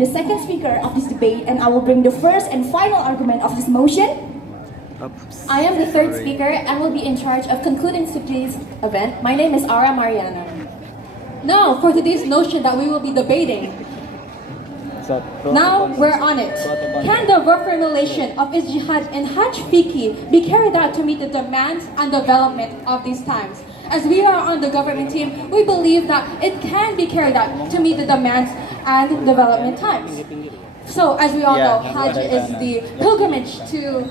the second speaker of this debate, and I will bring the first and final argument of this motion. I am the third speaker and will be in charge of concluding today's event. My name is Ara Mariana. Now, for today's notion that we will be debating. Now, we're on it. Can the reformulation of Ijtihad and Hajj Fiqh be carried out to meet the demands and development of these times? As we are on the government team, we believe that it can be carried out to meet the demands and development times. So, as we all know, Hajj is the pilgrimage to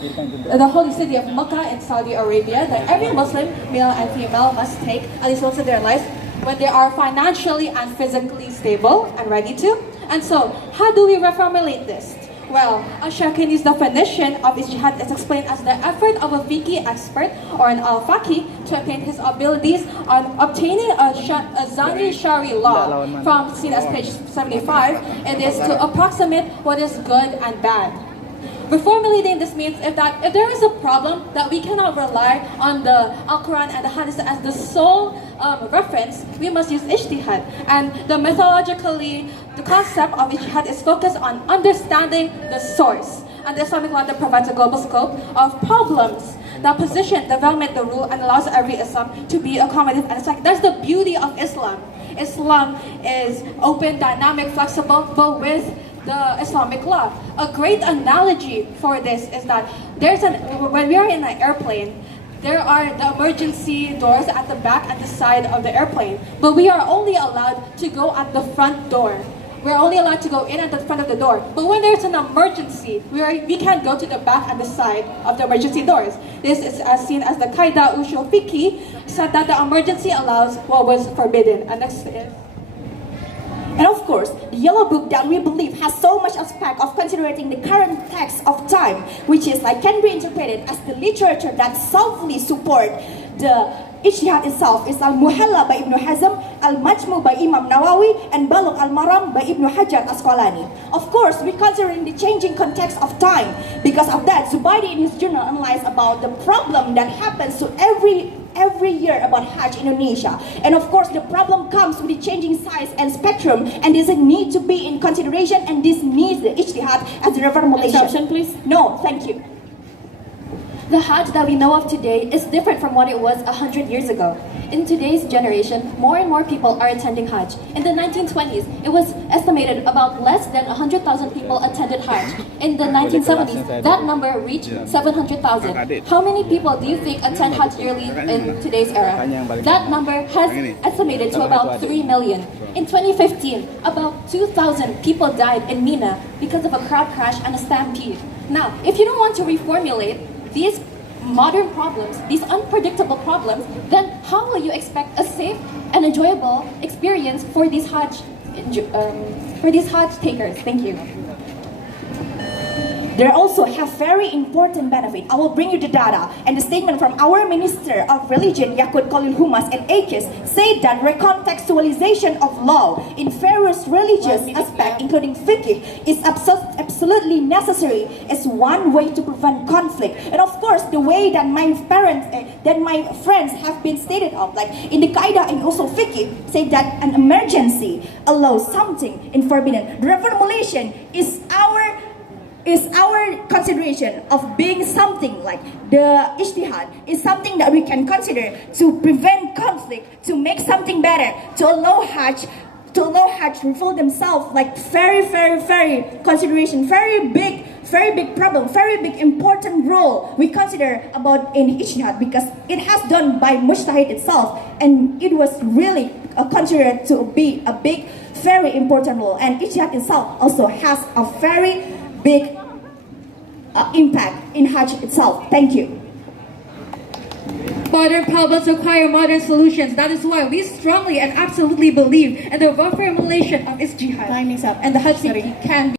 the holy city of Mecca in Saudi Arabia that every Muslim, male and female, must take at least once in their life when they are financially and physically stable and ready to. And so, how do we reformulate this? Well, Ash-Shawkani's definition of ijtihad is explained as the effort of a fiqh expert or an al-faqih to attain his abilities on obtaining a Zani Shari law from seen as page 75. It is to approximate what is good and bad. Reformulating this means if there is a problem that we cannot rely on the Al-Quran and the Hadith as the sole reference, we must use ijtihad. And the concept of ijtihad is focused on understanding the source. And the Islamic law that provides a global scope of problems that position, development, the rule, and allows every Islam to be accommodative. And it's like, that's the beauty of Islam. Islam is open, dynamic, flexible, but with the Islamic law. A great analogy for this is that when we are in an airplane, there are the emergency doors at the back and the side of the airplane, but we are only allowed to go at the front door. We're only allowed to go in at the front of the door. But when there's an emergency, we can't go to the back and the side of the emergency doors. This is as seen as the Qaida Ushul Fiqh said that the emergency allows what was forbidden. And next is. And of course, the Yellow Book that we believe has so much aspect of considering the current text of time, which is can be interpreted as the literature that soundly support the Ijtihad itself is Al-Muhalla by Ibn Hazm, Al-Majmu by Imam Nawawi, and Balugh al-Maram by Ibn Hajar Asqalani. Of course, we're considering the changing context of time. Because of that, Zubaydi in his journal analyzed about the problem that happens to every year about Hajj in Indonesia. And of course, the problem comes with the changing size and spectrum, and this need to be in consideration, and this needs the Ijtihad as a reformulation. Interruption, please. No, thank you. The Hajj that we know of today is different from what it was 100 years ago. In today's generation, more and more people are attending Hajj. In the 1920s, it was estimated about less than 100,000 people attended Hajj. In the 1970s, that number reached 700,000. How many people do you think attend Hajj yearly in today's era? That number has estimated to about 3 million. In 2015, about 2,000 people died in Mina because of a crowd crash and a stampede. Now, if you don't want to reformulate these modern problems, these unpredictable problems, then how will you expect a safe and enjoyable experience for these Hajj takers? Thank you. They also have very important benefit. I will bring you the data and the statement from our Minister of Religion, Yaqut Khalil Humas and AKIS, said that recontextualization of law in various religious aspects, including fiqh, is absolutely necessary as one way to prevent conflict. And of course, the way that my friends have been stated of, in the Qaida and also fiqh, say that an emergency allows something in forbidden. The reformulation is our consideration of being something like the ijtihad is something that we can consider to prevent conflict, to make something better, to allow Hajj to fulfill themselves very consideration, very big problem, very big important role we consider about in ijtihad, because it has done by mujtahid itself, and it was really considered to be a big, very important role. And ijtihad itself also has a very big impact in Hajj itself. Thank you. Modern problems require modern solutions. That is why we strongly and absolutely believe in the reformulation of ijtihad. Time is up. And the Hajj can be